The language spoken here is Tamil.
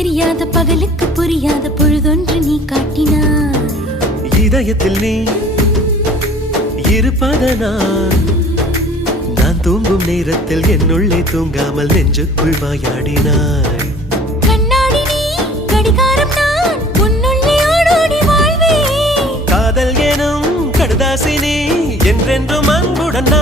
தெரியாத பகலுக்கு புரியாத பொழுதொன்று நீ காட்டினாய். இதயத்தில் நீ இருப்பதனால் நான் தூங்கும் நேரத்தில் என்னுள்ளே தூங்காமல் நெஞ்சுக்குள் வாயாடினாய். கண்ணாடி நீ கடிகாரம் நான் உன்னுள்ளே ஓடோடி வாழ்வே. காதல் எனும் கடுதாசி நீ என்றென்றும் அன்புடன் நான்